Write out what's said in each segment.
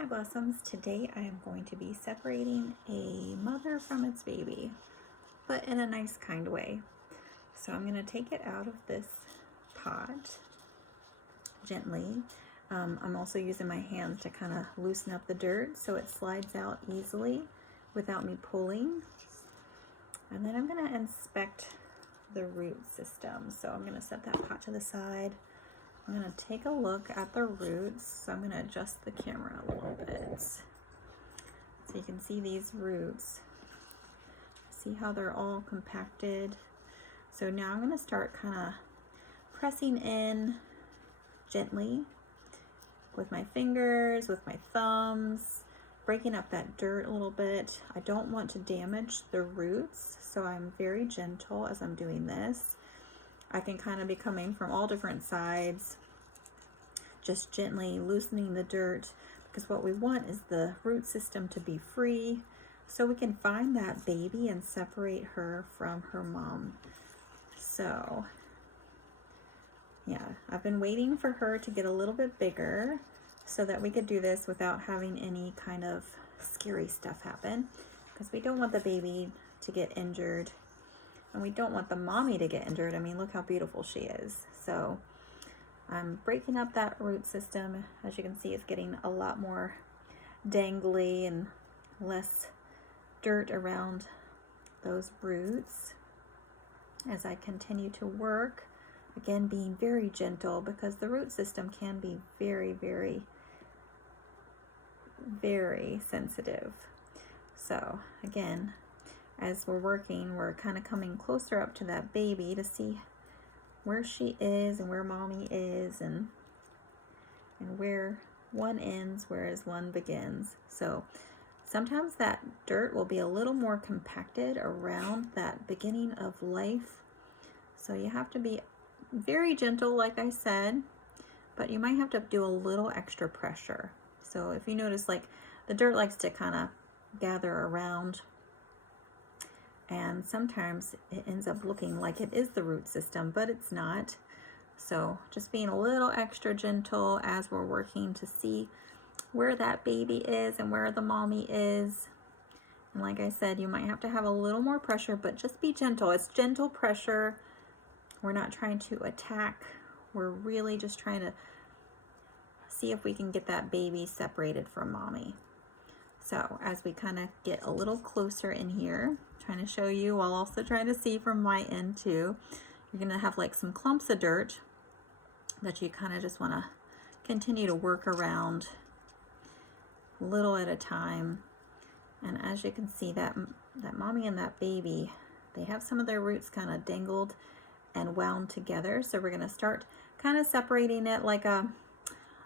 Hi Blossoms, today I am going to be separating a mother from its baby, but in a nice kind way. So I'm going to take it out of this pot gently. I'm also using my hands to kind of loosen up the dirt so it slides out easily without me pulling. And then I'm going to inspect the root system. So I'm going to set that pot to the side. I'm going to take a look at the roots. So I'm going to adjust the camera a little bit. So you can see these roots. See how they're all compacted. So now I'm going to start kind of pressing in gently with my fingers, with my thumbs, breaking up that dirt a little bit. I don't want to damage the roots, so I'm very gentle as I'm doing this. I can kind of be coming from all different sides, just gently loosening the dirt, because what we want is the root system to be free so we can find that baby and separate her from her mom. So yeah, I've been waiting for her to get a little bit bigger so that we could do this without having any kind of scary stuff happen, because we don't want the baby to get injured and we don't want the mommy to get injured. I mean, look how beautiful she is. So I'm breaking up that root system. As you can see, it's getting a lot more dangly and less dirt around those roots as I continue to work. Again, being very gentle, because the root system can be very, very, very sensitive. So again, as we're working, we're kind of coming closer up to that baby to see where she is and where mommy is, and where one ends, whereas one begins. So sometimes that dirt will be a little more compacted around that beginning of life. So you have to be very gentle, like I said, but you might have to do a little extra pressure. So if you notice, like, the dirt likes to kind of gather around, and sometimes it ends up looking like it is the root system, but it's not. So just being a little extra gentle as we're working to see where that baby is and where the mommy is. And like I said, you might have to have a little more pressure, but just be gentle. It's gentle pressure. We're not trying to attack. We're really just trying to see if we can get that baby separated from mommy. So as we kind of get a little closer in here, trying to show you while also trying to see from my end too, you're gonna have like some clumps of dirt that you kind of just want to continue to work around little at a time. And as you can see, that mommy and that baby, they have some of their roots kind of dangled and wound together. So we're going to start kind of separating it like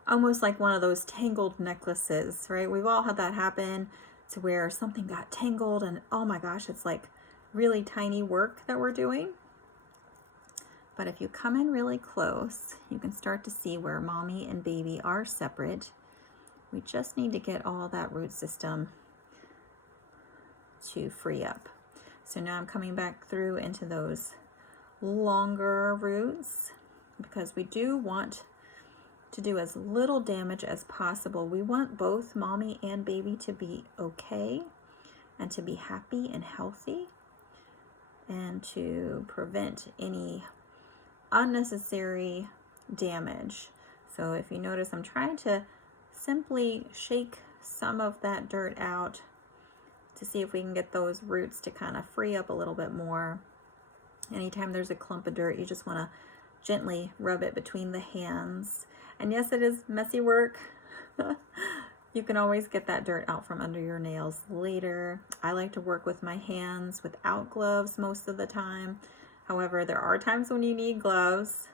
almost like one of those tangled necklaces, right? We've all had that happen, to where something got tangled and oh my gosh, it's like really tiny work that we're doing. But if you come in really close, you can start to see where mommy and baby are separate. We just need to get all that root system to free up. So now I'm coming back through into those longer roots, because we do want to do as little damage as possible. We want both mommy and baby to be okay and to be happy and healthy, and to prevent any unnecessary damage. So if you notice, I'm trying to simply shake some of that dirt out to see if we can get those roots to kind of free up a little bit more. Anytime there's a clump of dirt, you just want to gently rub it between the hands. And yes, it is messy work. You can always get that dirt out from under your nails later. I like to work with my hands without gloves most of the time. However, there are times when you need gloves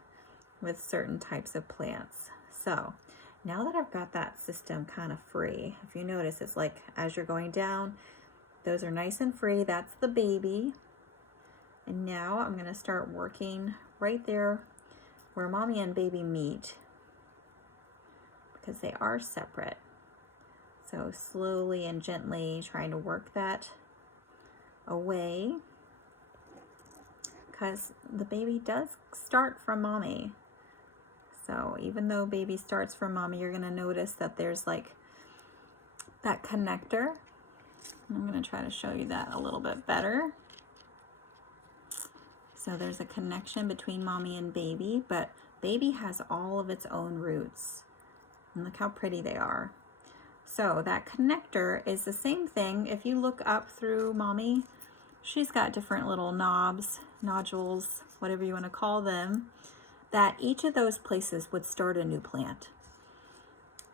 with certain types of plants. So now that I've got that system kind of free, if you notice, it's like as you're going down, those are nice and free. That's the baby. And now I'm going to start working right there where mommy and baby meet, because they are separate. So slowly and gently trying to work that away, because the baby does start from mommy. So even though baby starts from mommy, you're going to notice that there's like that connector. I'm going to try to show you that a little bit better. So there's a connection between mommy and baby, but baby has all of its own roots. And look how pretty they are. So that connector is the same thing. If you look up through mommy, she's got different little knobs, nodules, whatever you want to call them, that each of those places would start a new plant.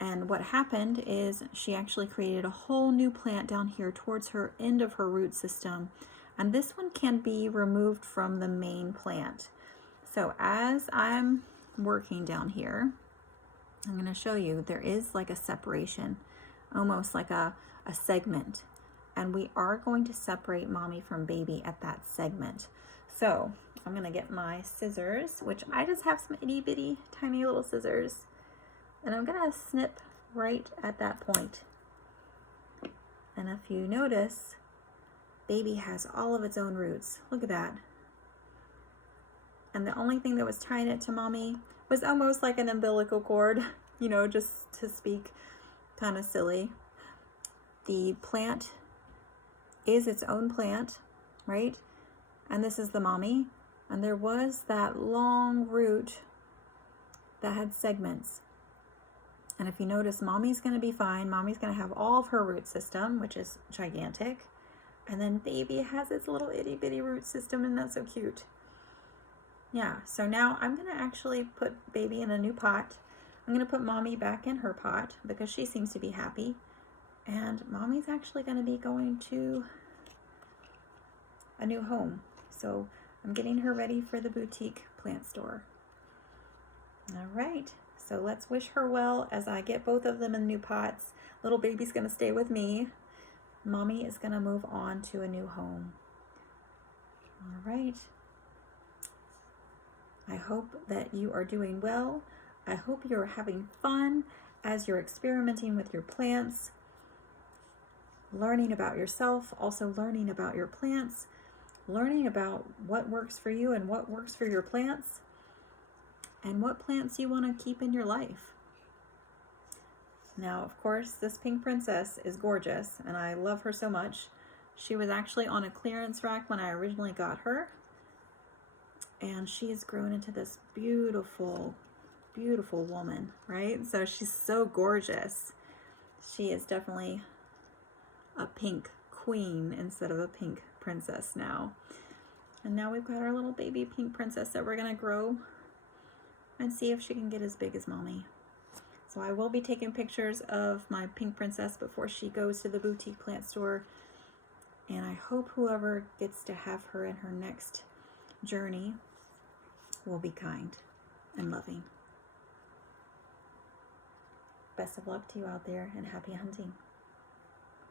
And what happened is she actually created a whole new plant down here towards her end of her root system. And this one can be removed from the main plant. So as I'm working down here, I'm going to show you there is like a separation, almost like a segment. And we are going to separate mommy from baby at that segment. So I'm going to get my scissors, which I just have some itty bitty tiny little scissors. And I'm going to snip right at that point. And if you notice, baby has all of its own roots. Look at that. And the only thing that was tying it to mommy was almost like an umbilical cord, you know, just to speak kind of silly. The plant is its own plant, right? And this is the mommy. And there was that long root that had segments. And if you notice, mommy's going to be fine. Mommy's going to have all of her root system, which is gigantic. And then baby has its little itty bitty root system, and that's so cute. Yeah, so now I'm going to actually put baby in a new pot. I'm going to put mommy back in her pot because she seems to be happy. And mommy's actually going to be going to a new home. So I'm getting her ready for the boutique plant store. All right. So let's wish her well as I get both of them in new pots. Little baby's going to stay with me. Mommy is going to move on to a new home. All right. I hope that you are doing well. I hope you're having fun as you're experimenting with your plants, learning about yourself, also learning about your plants, learning about what works for you and what works for your plants, and what plants you want to keep in your life. Now, of course, this pink princess is gorgeous, and I love her so much. She was actually on a clearance rack when I originally got her, and she has grown into this beautiful, beautiful woman, right? So she's so gorgeous. She is definitely a pink queen instead of a pink princess now. And now we've got our little baby pink princess that we're going to grow and see if she can get as big as mommy. So I will be taking pictures of my pink princess before she goes to the boutique plant store. And I hope whoever gets to have her in her next journey will be kind and loving. Best of luck to you out there and happy hunting.